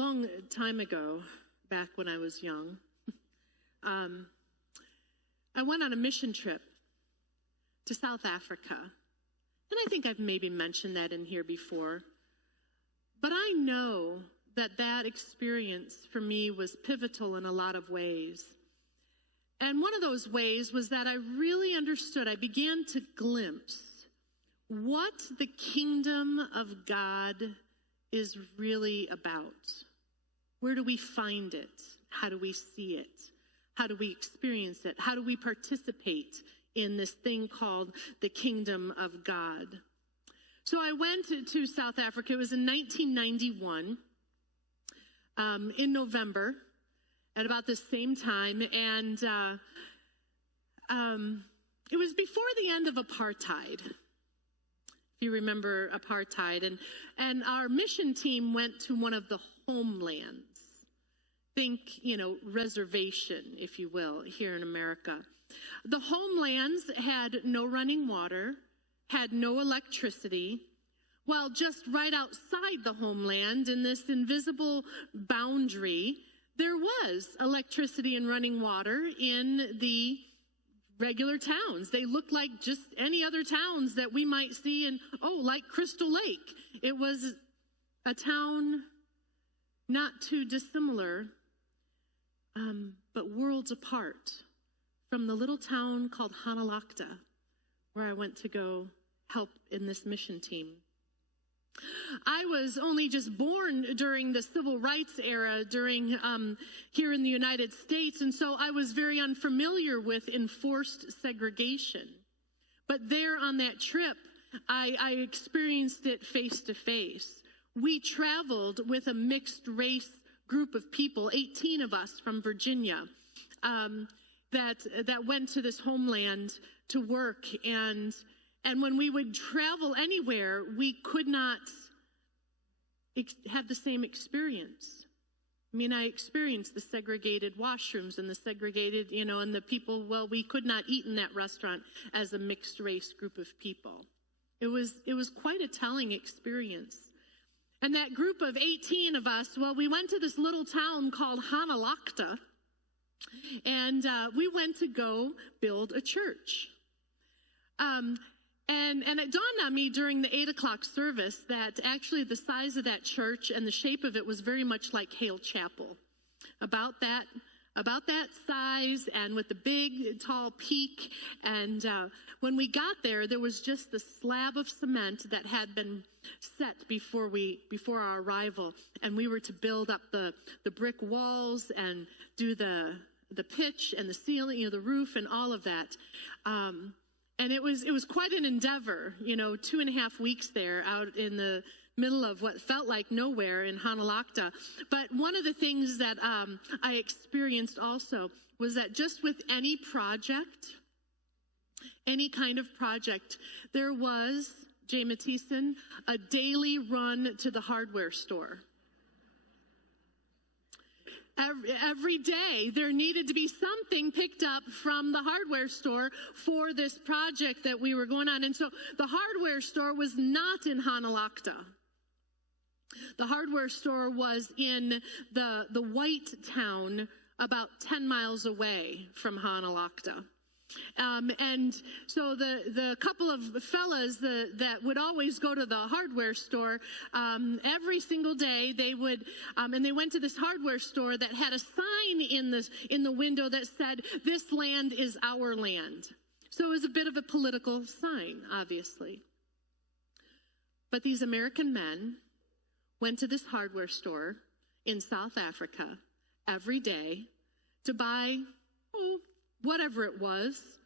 long time ago, back when I was young, I went on a mission trip to South Africa. And I think I've maybe mentioned that in here before. But I know that that experience for me was pivotal in a lot of ways. And one of those ways was that I really understood, I began to glimpse what the kingdom of God is really about. Where do we find it? How do we see it? How do we experience it? How do we participate in this thing called the kingdom of God? So I went to South Africa. It was in 1991, in November, at about the same time. And it was before the end of apartheid, if you remember apartheid. And our mission team went to one of the homelands. Think, reservation, if you will, here in America. The homelands had no running water, had no electricity, while just right outside the homeland, in this invisible boundary, there was electricity and running water in the regular towns. They looked like just any other towns that we might see in, like Crystal Lake. It was a town not too dissimilar, but worlds apart from the little town called Hanalakta, where I went to go help in this mission team. I was only just born during the civil rights era during here in the United States, and so I was very unfamiliar with enforced segregation. But there on that trip, I experienced it face to face. We traveled with a mixed race group of people, 18 of us from Virginia, that went to this homeland to work. And when we would travel anywhere, we could not have the same experience. I mean, I experienced the segregated washrooms and the segregated, and the people, we could not eat in that restaurant as a mixed race group of people. It was quite a telling experience. And that group of 18 of us, we went to this little town called Hanalakta, and we went to go build a church. And it dawned on me during the 8 o'clock service that actually the size of that church and the shape of it was very much like Hale Chapel. About that size, and with the big tall peak. And when we got there, there was just the slab of cement that had been set before our arrival, and we were to build up the brick walls and do the pitch and the ceiling, the roof and all of that. And it was quite an endeavor, 2.5 weeks there out in the middle of what felt like nowhere in Hanalakta. But one of the things that I experienced also was that just with any project, any kind of project, there was, Jay Mathieson, a daily run to the hardware store. Every day there needed to be something picked up from the hardware store for this project that we were going on. And so the hardware store was not in Hanalakta. The hardware store was in the white town about 10 miles away from Hanalakta. And so the couple of fellas that would always go to the hardware store, every single day they would, and they went to this hardware store that had a sign in the window that said, "This land is our land." So it was a bit of a political sign, obviously. But these American men went to this hardware store in South Africa every day to buy whatever it was.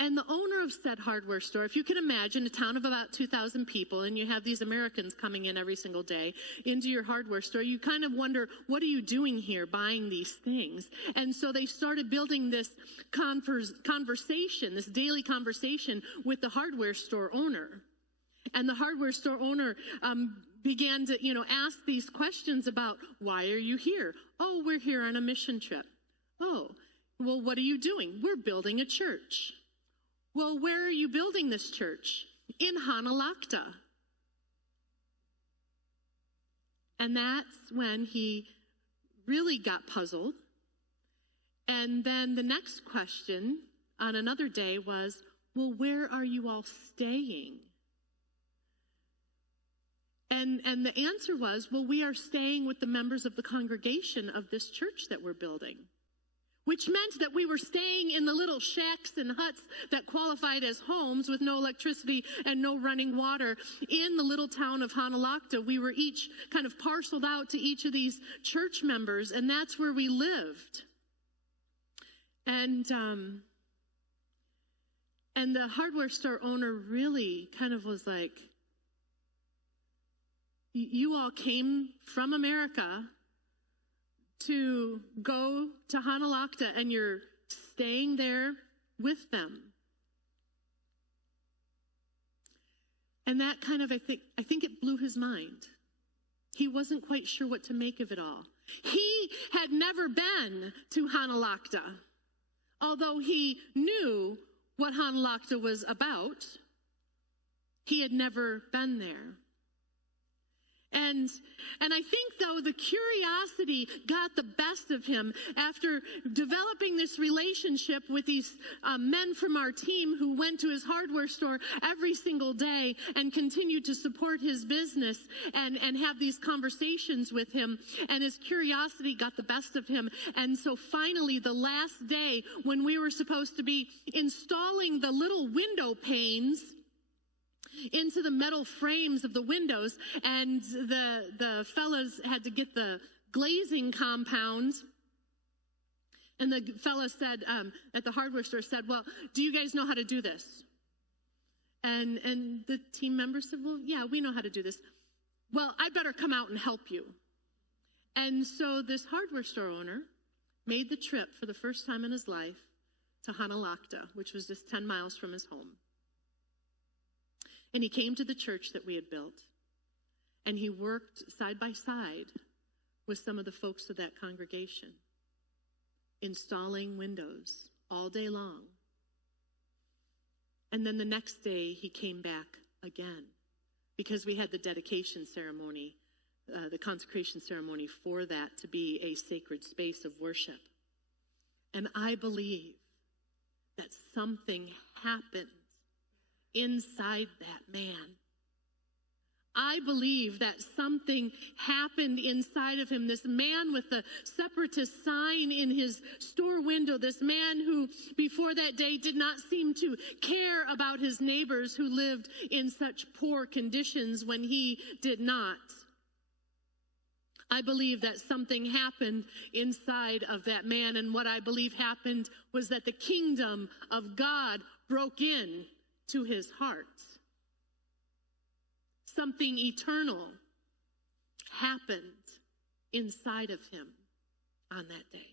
And the owner of said hardware store, if you can imagine a town of about 2,000 people, and you have these Americans coming in every single day into your hardware store, you kind of wonder, what are you doing here buying these things? And so they started building this conversation, this daily conversation with the hardware store owner. And the hardware store owner began to, ask these questions about, why are you here? Oh, we're here on a mission trip. Oh, well, what are you doing? We're building a church. Well, where are you building this church? In Hanalakta. And that's when he really got puzzled. And then the next question on another day was, well, where are you all staying? And the answer was, well, we are staying with the members of the congregation of this church that we're building, which meant that we were staying in the little shacks and huts that qualified as homes with no electricity and no running water in the little town of Hanalakta. We were each kind of parceled out to each of these church members, and that's where we lived. And the hardware store owner really kind of was like, you all came from America to go to Hanalakta, and you're staying there with them. And that kind of, I think it blew his mind. He wasn't quite sure what to make of it all. He had never been to Hanalakta, although he knew what Hanalakta was about. He had never been there. And I think, though, the curiosity got the best of him after developing this relationship with these men from our team who went to his hardware store every single day and continued to support his business and have these conversations with him. And his curiosity got the best of him. And so finally, the last day when we were supposed to be installing the little window panes into the metal frames of the windows, and the fellas had to get the glazing compound. And the fella said, at the hardware store said, well, do you guys know how to do this? And the team members said, well, yeah, we know how to do this. Well, I better come out and help you. And so this hardware store owner made the trip for the first time in his life to Hanalakta, which was just 10 miles from his home. And he came to the church that we had built, and he worked side by side with some of the folks of that congregation, installing windows all day long. And then the next day, he came back again, because we had the dedication ceremony, the consecration ceremony for that to be a sacred space of worship. And I believe that something happened inside that man. I believe that something happened inside of him. This man with the separatist sign in his store window, this man who before that day did not seem to care about his neighbors who lived in such poor conditions when he did not. I believe that something happened inside of that man, and what I believe happened was that the kingdom of God broke in to his heart. Something eternal happened inside of him on that day.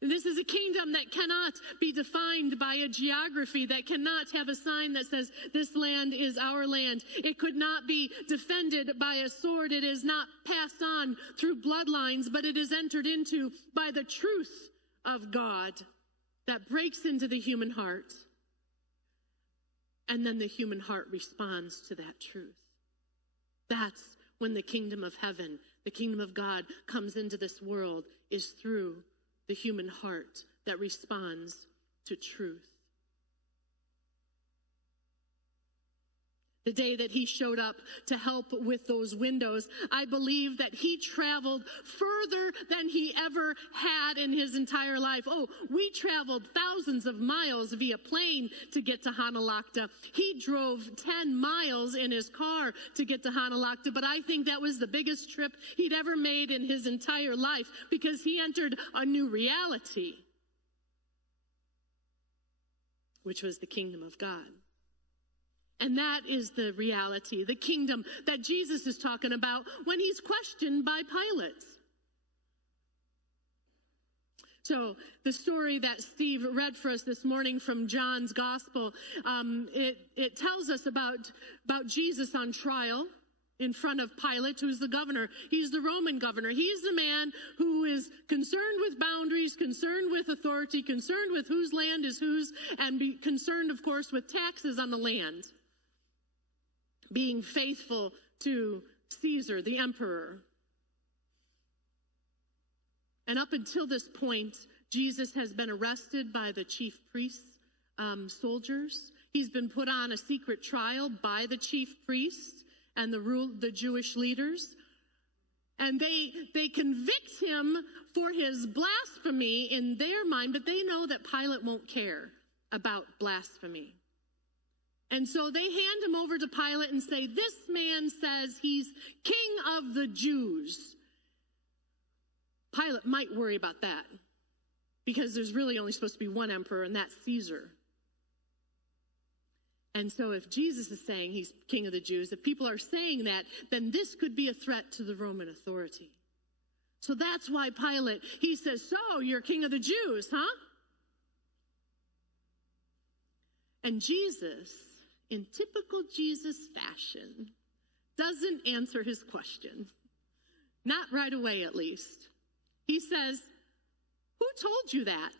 This is a kingdom that cannot be defined by a geography, that cannot have a sign that says, this land is our land. It could not be defended by a sword. It is not passed on through bloodlines, but it is entered into by the truth of God that breaks into the human heart. And then the human heart responds to that truth. That's when the kingdom of heaven, the kingdom of God comes into this world, is through the human heart that responds to truth. The day that he showed up to help with those windows, I believe that he traveled further than he ever had in his entire life. Oh, we traveled thousands of miles via plane to get to Hanalakta. He drove 10 miles in his car to get to Hanalakta, but I think that was the biggest trip he'd ever made in his entire life, because he entered a new reality, which was the kingdom of God. And that is the reality, the kingdom that Jesus is talking about when he's questioned by Pilate. So the story that Steve read for us this morning from John's gospel, it tells us about Jesus on trial in front of Pilate, who's the governor. He's the Roman governor. He's the man who is concerned with boundaries, concerned with authority, concerned with whose land is whose, and concerned, of course, with taxes on the land. Being faithful to Caesar, the emperor. And up until this point, Jesus has been arrested by the chief priests, soldiers. He's been put on a secret trial by the chief priests and the Jewish leaders. And they convict him for his blasphemy in their mind, but they know that Pilate won't care about blasphemy. And so they hand him over to Pilate and say, this man says he's king of the Jews. Pilate might worry about that because there's really only supposed to be one emperor, and that's Caesar. And so if Jesus is saying he's king of the Jews, if people are saying that, then this could be a threat to the Roman authority. So that's why Pilate, he says, so you're king of the Jews, huh? And Jesus, in typical Jesus fashion, doesn't answer his question. Not right away, at least. He says, who told you that?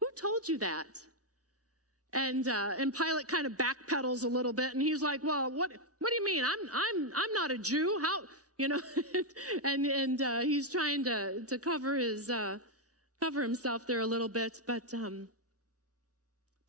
Who told you that? And Pilate kind of backpedals a little bit, and he's like, well, what do you mean? I'm not a Jew. How, you know? and he's trying to cover himself there a little bit, but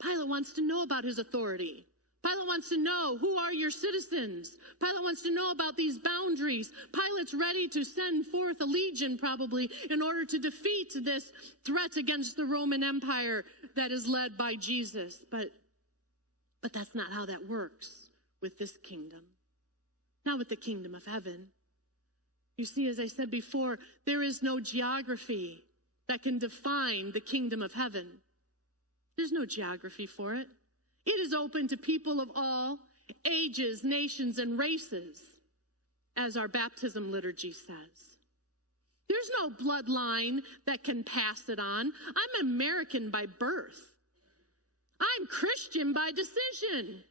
Pilate wants to know about his authority. Pilate wants to know, who are your citizens? Pilate wants to know about these boundaries. Pilate's ready to send forth a legion, probably, in order to defeat this threat against the Roman Empire that is led by Jesus. But that's not how that works with this kingdom. Not with the kingdom of heaven. You see, as I said before, there is no geography that can define the kingdom of heaven. There's no geography for it. It is open to people of all ages, nations, and races, as our baptism liturgy says. There's no bloodline that can pass it on. I'm an American by birth. I'm Christian by decision.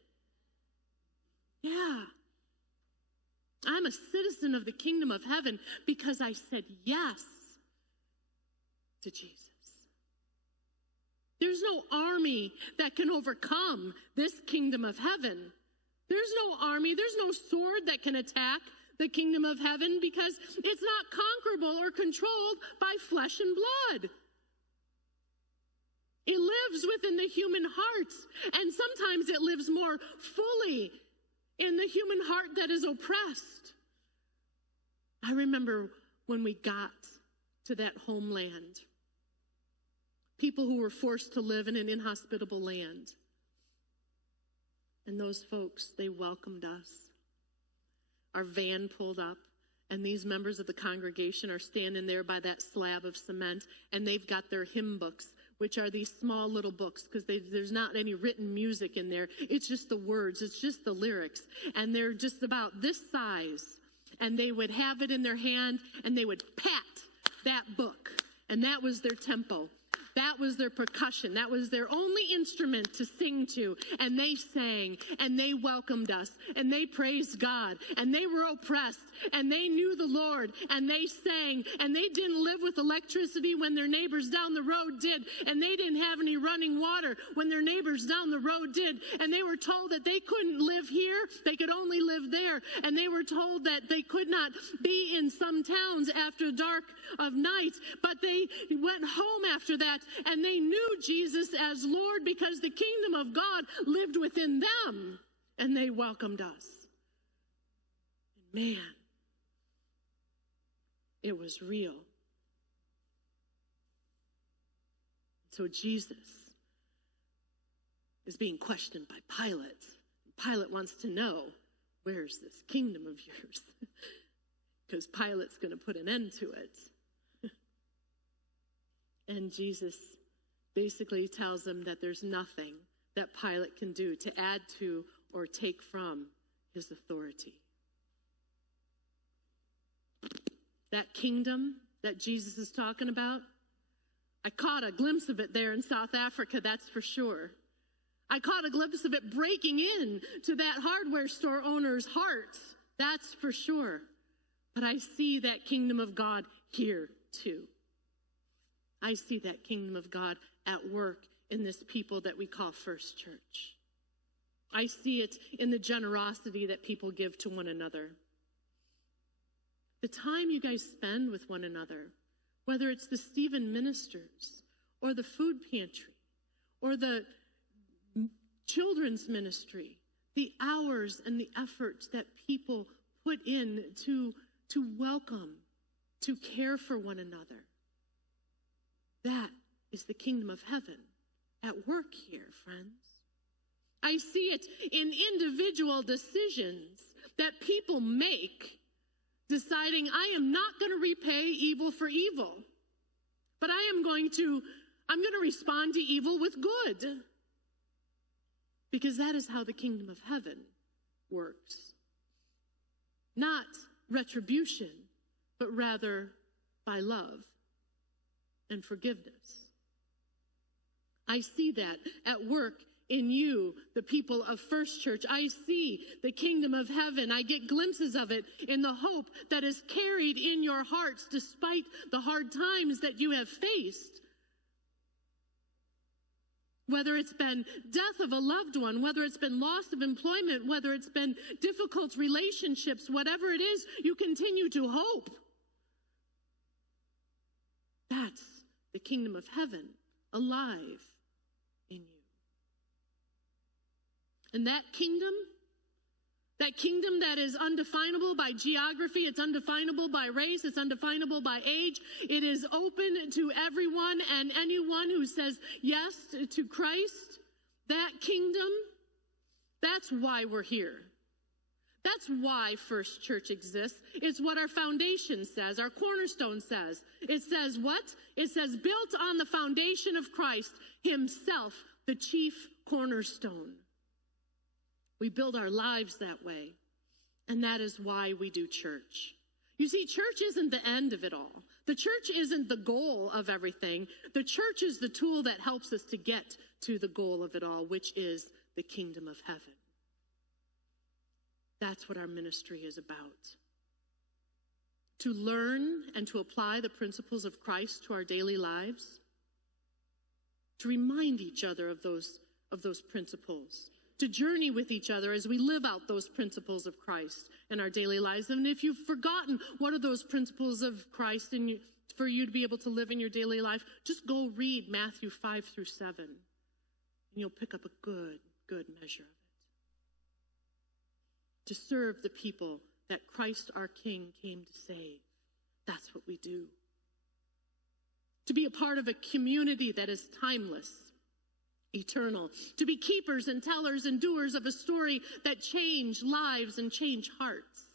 Yeah. I'm a citizen of the kingdom of heaven because I said yes to Jesus. There's no army that can overcome this kingdom of heaven. There's no army, there's no sword that can attack the kingdom of heaven because it's not conquerable or controlled by flesh and blood. It lives within the human heart, and sometimes it lives more fully in the human heart that is oppressed. I remember when we got to that homeland, people who were forced to live in an inhospitable land. And those folks, they welcomed us. Our van pulled up, and these members of the congregation are standing there by that slab of cement, and they've got their hymn books, which are these small little books, because there's not any written music in there. It's just the words, it's just the lyrics, and they're just about this size. And they would have it in their hand, and they would pat that book, and that was their tempo. That was their percussion. That was their only instrument to sing to. And they sang, and they welcomed us, and they praised God, and they were oppressed, and they knew the Lord, and they sang, and they didn't live with electricity when their neighbors down the road did, and they didn't have any running water when their neighbors down the road did, and they were told that they couldn't live here, they could only live there, and they were told that they could not be in some towns after dark of night, but they went home after that, and they knew Jesus as Lord because the kingdom of God lived within them, and they welcomed us. And man, it was real. So Jesus is being questioned by Pilate. Pilate wants to know, where's this kingdom of yours? Because Pilate's going to put an end to it. And Jesus basically tells them that there's nothing that Pilate can do to add to or take from his authority. That kingdom that Jesus is talking about, I caught a glimpse of it there in South Africa, that's for sure. I caught a glimpse of it breaking in to that hardware store owner's heart, that's for sure. But I see that kingdom of God here too. I see that kingdom of God at work in this people that we call First Church. I see it in the generosity that people give to one another. the time you guys spend with one another, whether it's the Stephen Ministers or the food pantry or the children's ministry, the hours and the effort that people put in to welcome, to care for one another. That is the kingdom of heaven at work here, friends. I see it in individual decisions that people make, deciding, I am not going to repay evil for evil, but I'm going to respond to evil with good. Because that is how the kingdom of heaven works. Not retribution, but rather by love and forgiveness. I see that at work in you, the people of First Church. I see the kingdom of heaven. I get glimpses of it in the hope that is carried in your hearts despite the hard times that you have faced. Whether it's been death of a loved one, whether it's been loss of employment, whether it's been difficult relationships, whatever it is, you continue to hope. That's the kingdom of heaven alive in you. And that kingdom that is undefinable by geography, it's undefinable by race, it's undefinable by age, it is open to everyone and anyone who says yes to Christ. That kingdom, that's why we're here. That's why First Church exists. It's what our foundation says, our cornerstone says. It says what? It says, built on the foundation of Christ himself, the chief cornerstone. We build our lives that way, and that is why we do church. You see, church isn't the end of it all. The church isn't the goal of everything. The church is the tool that helps us to get to the goal of it all, which is the kingdom of heaven. That's what our ministry is about. To learn and to apply the principles of Christ to our daily lives, to remind each other of those principles, to journey with each other as we live out those principles of Christ in our daily lives. And if you've forgotten what are those principles of Christ for you to be able to live in your daily life, just go read Matthew 5-7, and you'll pick up a good measure of it. To serve the people that Christ our King came to save. That's what we do. To be a part of a community that is timeless, eternal. To be keepers and tellers and doers of a story that change lives and change hearts.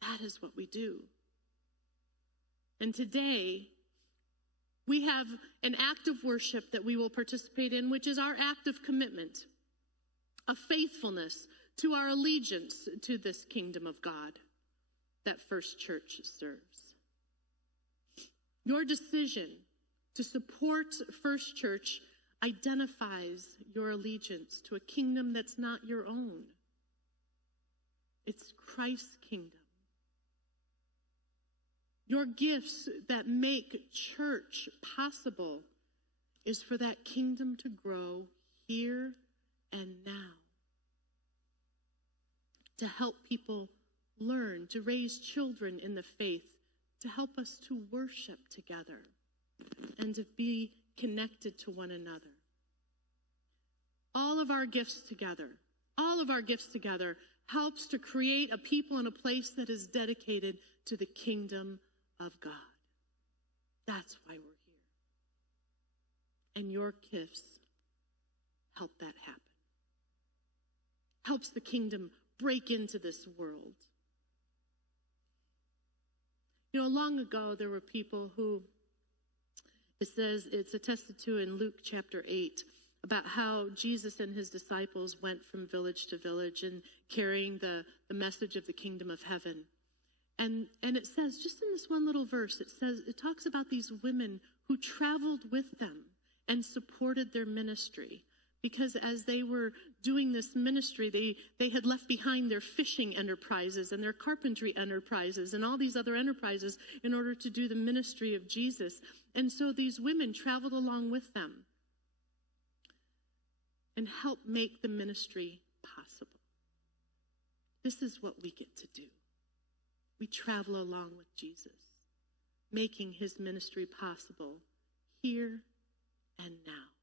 That is what we do. And today, we have an act of worship that we will participate in, which is our act of commitment, of faithfulness to our allegiance to this kingdom of God that First Church serves. Your decision to support First Church identifies your allegiance to a kingdom that's not your own. It's Christ's kingdom. Your gifts that make church possible is for that kingdom to grow here and now. To help people learn, to raise children in the faith, to help us to worship together and to be connected to one another. All of our gifts together helps to create a people and a place that is dedicated to the kingdom of God. That's why we're here. And your gifts help that happen. Helps the kingdom break into this world. You know, long ago there were people who, it says, it's attested to in Luke chapter 8, about how Jesus and his disciples went from village to village and carrying the message of the kingdom of heaven. And it says, just in this one little verse, it talks about these women who traveled with them and supported their ministry. Because as they were doing this ministry, they had left behind their fishing enterprises and their carpentry enterprises and all these other enterprises in order to do the ministry of Jesus. And so these women traveled along with them and helped make the ministry possible. This is what we get to do. we travel along with Jesus, making his ministry possible here and now.